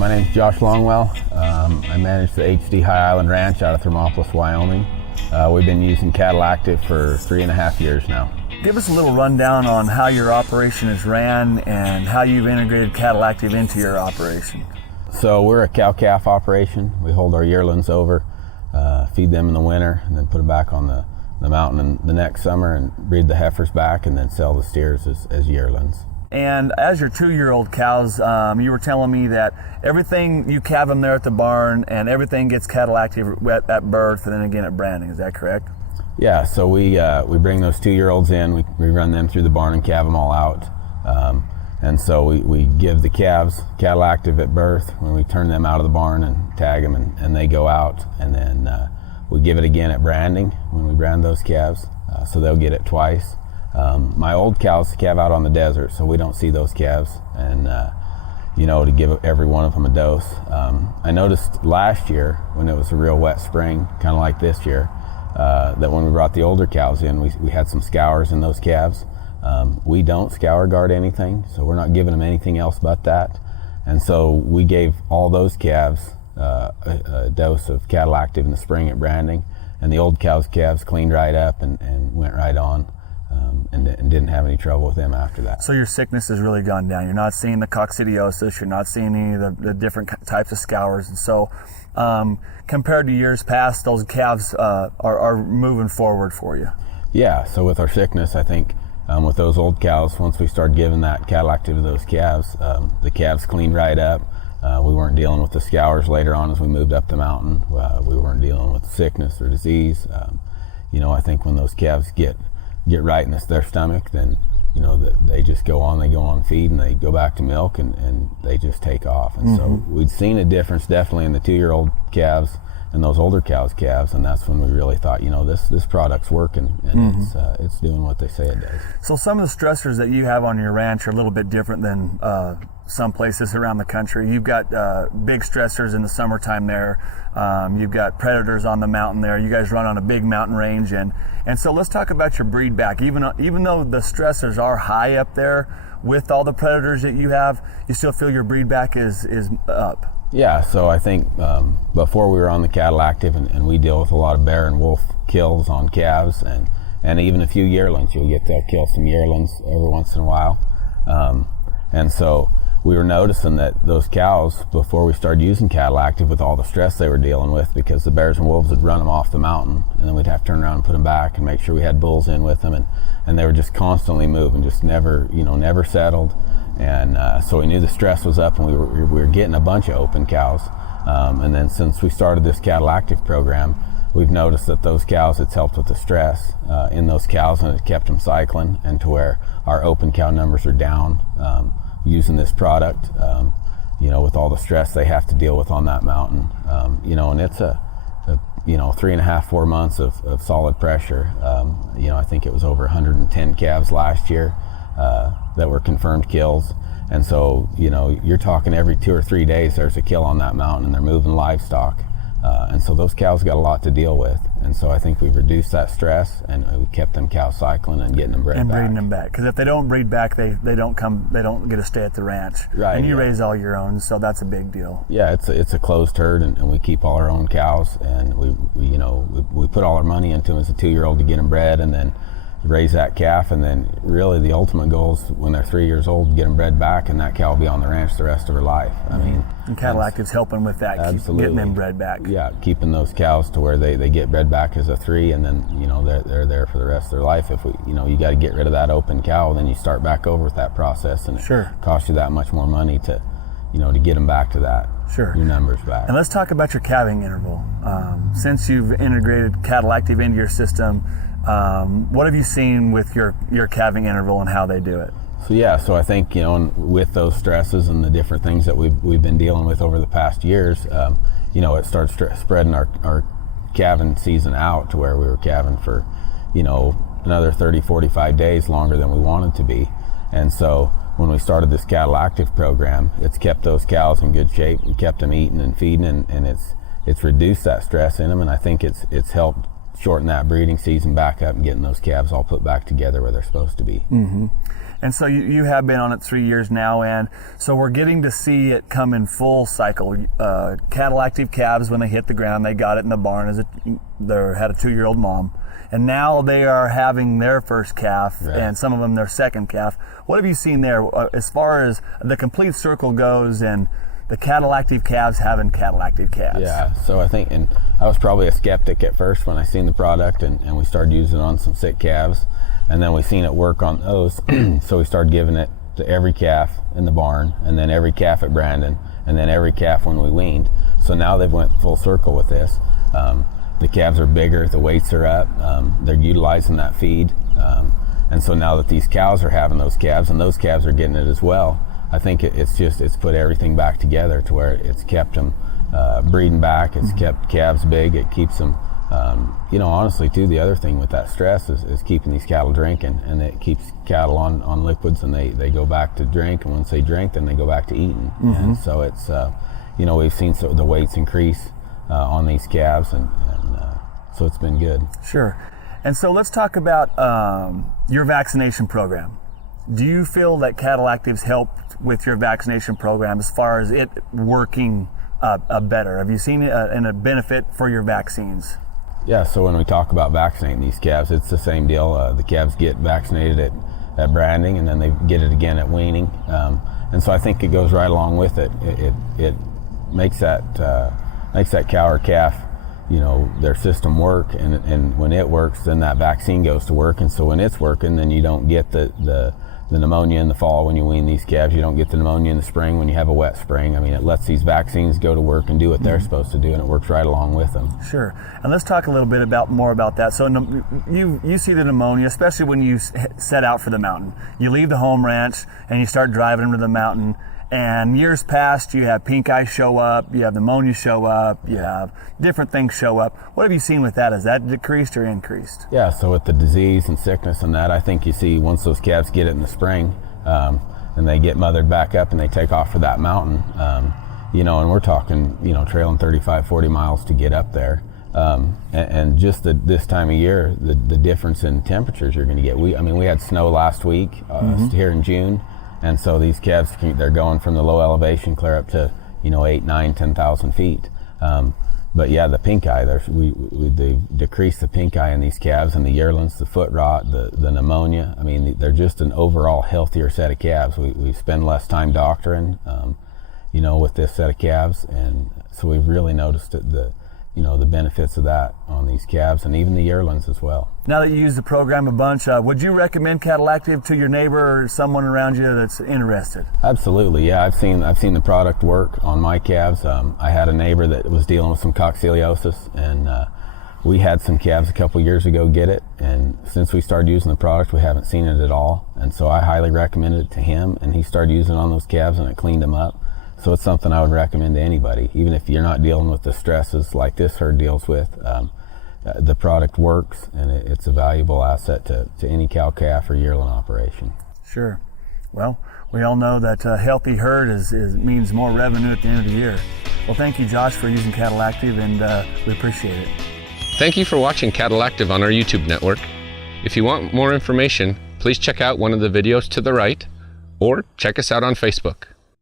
My name's Josh Longwell. I manage the HD High Island Ranch out of Thermopolis, Wyoming. We've been using CattlActive for 3.5 years now. Give us a little rundown on how your operation is ran and how you've integrated CattlActive into your operation. So we're a cow-calf operation. We hold our yearlings over, feed them in the winter, and then put them back on the mountain in the next summer and breed the heifers back and then sell the steers as yearlings. And as your 2-year-old cows, you were telling me that everything, you calve them there at the barn and everything gets CattlActive at birth and then again at branding. Is that correct? Yeah, so we bring those 2-year-olds in, we run them through the barn and calve them all out. And so we give the calves CattlActive at birth when we turn them out of the barn and tag them and they go out. And then we give it again at branding when we brand those calves, so they'll get it twice. My old cows calve out on the desert, so we don't see those calves, and to give every one of them a dose. I noticed last year when it was a real wet spring, kind of like this year, that when we brought the older cows in, we had some scours in those calves. We don't scour guard anything, so we're not giving them anything else but that. And so we gave all those calves a dose of CattlActive in the spring at branding, and the old calves cleaned right up and went right on. And didn't have any trouble with them after that. So your sickness has really gone down. You're not seeing the Coccidiosis, you're not seeing any of the different types of scours. And so compared to years past, those calves are moving forward for you. Yeah, so with our sickness, I think with those old cows, once we started giving that CattlActive to those calves, the calves cleaned right up. We weren't dealing with the scours later on as we moved up the mountain. We weren't dealing with sickness or disease. I think when those calves get right in their stomach, then they just go on feed and they go back to milk and they just take off. And so we'd seen a difference definitely in the 2-year-old calves and those older cows' calves, and that's when we really thought, this product's working and it's doing what they say it does. So some of the stressors that you have on your ranch are a little bit different than some places around the country. You've got big stressors in the summertime there. You've got predators on the mountain there. You guys run on a big mountain range, and so let's talk about your breed back. Even though the stressors are high up there with all the predators that you have, you still feel your breed back is up. Yeah, so I think before we were on the CattlActive, and we deal with a lot of bear and wolf kills on calves and even a few yearlings. They'll kill some yearlings every once in a while. And so we were noticing that those cows, before we started using CattlActive, with all the stress they were dealing with, because the bears and wolves would run them off the mountain, and then we'd have to turn around and put them back and make sure we had bulls in with them, and they were just constantly moving, just never settled. And so we knew the stress was up, and we were getting a bunch of open cows. And then since we started this CattlActive program, we've noticed that those cows, it's helped with the stress in those cows, and it kept them cycling, and to where our open cow numbers are down. Using this product, with all the stress they have to deal with on that mountain, and it's a 3.5-4 months of solid pressure. I think it was over 110 calves last year that were confirmed kills, and so you're talking every 2 or 3 days there's a kill on that mountain, and they're moving livestock, and so those cows got a lot to deal with. And so I think we've reduced that stress, and we kept them cows cycling and getting them bred back. And breeding them back, because if they don't breed back, they don't get to stay at the ranch. Right. And you raise all your own, so that's a big deal. Yeah, it's a closed herd, and we keep all our own cows, and we put all our money into them as a 2-year-old to get them bred, and then raise that calf, and then really the ultimate goal is when they're 3 years old, get them bred back, and that cow will be on the ranch the rest of her life. I mean, and CattlActive's helping with that, absolutely. Getting them bred back. Yeah, keeping those cows to where they get bred back as a 3, and then they're there for the rest of their life. If you got to get rid of that open cow, then you start back over with that process, and sure, it costs you that much more money to get them back to that. Sure. Your numbers back. And let's talk about your calving interval. Since you've integrated CattlActive into your system, what have you seen with your calving interval and how they do it? So I think with those stresses and the different things that we've been dealing with over the past years, it starts spreading our calving season out to where we were calving for another 30-45 days longer than we wanted to be. And so when we started this CattlActive program, it's kept those cows in good shape and kept them eating and feeding, and it's reduced that stress in them, and I think it's helped shorten that breeding season back up and getting those calves all put back together where they're supposed to be. Mm-hmm. And so you have been on it 3 years now, and so we're getting to see it come in full cycle. CattlActive calves, when they hit the ground, they got it in the barn as they had a 2-year-old mom, and now they are having their first calf, right, and some of them their second calf. What have you seen there as far as the complete circle goes, and the CattlActive calves having CattlActive calves? Yeah, so I think, and I was probably a skeptic at first when I seen the product, and we started using it on some sick calves, and then we seen it work on those. So we started giving it to every calf in the barn, and then every calf at Brandon, and then every calf when we weaned. So now they've went full circle with this. The calves are bigger, the weights are up, they're utilizing that feed, and so now that these cows are having those calves, and those calves are getting it as well, I think it's put everything back together to where it's kept them breeding back, it's kept calves big, it keeps them, honestly too, the other thing with that stress is keeping these cattle drinking, and it keeps cattle on liquids, and they go back to drink, and once they drink, then they go back to eating. And so it's, we've seen the weights increase on these calves, and so it's been good. Sure. And so let's talk about your vaccination program. Do you feel that CattlActive's helped with your vaccination program as far as it working better? Have you seen a benefit for your vaccines? Yeah, so when we talk about vaccinating these calves, it's the same deal. The calves get vaccinated at branding, and then they get it again at weaning. And so I think it goes right along with it. It makes that cow or calf, their system work, and when it works, then that vaccine goes to work. And so when it's working, then you don't get the pneumonia in the fall when you wean these calves. You don't get the pneumonia in the spring when you have a wet spring. I mean, it lets these vaccines go to work and do what they're supposed to do, and it works right along with them. Sure. And let's talk a little bit more about that. So you see the pneumonia, especially when you set out for the mountain. You leave the home ranch and you start driving them to the mountain. And years past, you have pink eye show up, you have pneumonia show up, you have different things show up. What have you seen with that? Has that decreased or increased? Yeah, so with the disease and sickness and that, I think you see once those calves get it in the spring, and they get mothered back up and they take off for that mountain, and we're talking, trailing 35, 40 miles to get up there. And just this time of year, the difference in temperatures you're going to get. We had snow last week here in June. And so these calves, they're going from the low elevation clear up to, 8, 9, 10,000 feet. But yeah, the pink eye, they decrease the pink eye in these calves, and the yearlings, the foot rot, the pneumonia. I mean, they're just an overall healthier set of calves. We spend less time doctoring, with this set of calves. And so we've really noticed the benefits of that on these calves, and even the yearlings as well. Now that you use the program a bunch, would you recommend CattlActive to your neighbor or someone around you that's interested? Absolutely, yeah. I've seen the product work on my calves. I had a neighbor that was dealing with some coccidiosis, and we had some calves a couple years ago get it, and since we started using the product, we haven't seen it at all. And so I highly recommended it to him, and he started using it on those calves, and it cleaned them up. So it's something I would recommend to anybody, even if you're not dealing with the stresses like this herd deals with. The product works, and it's a valuable asset to any cow-calf or yearling operation. Sure. Well, we all know that a healthy herd means more revenue at the end of the year. Well, thank you, Josh, for using CattlActive, and we appreciate it. Thank you for watching CattlActive on our YouTube network. If you want more information, please check out one of the videos to the right, or check us out on Facebook.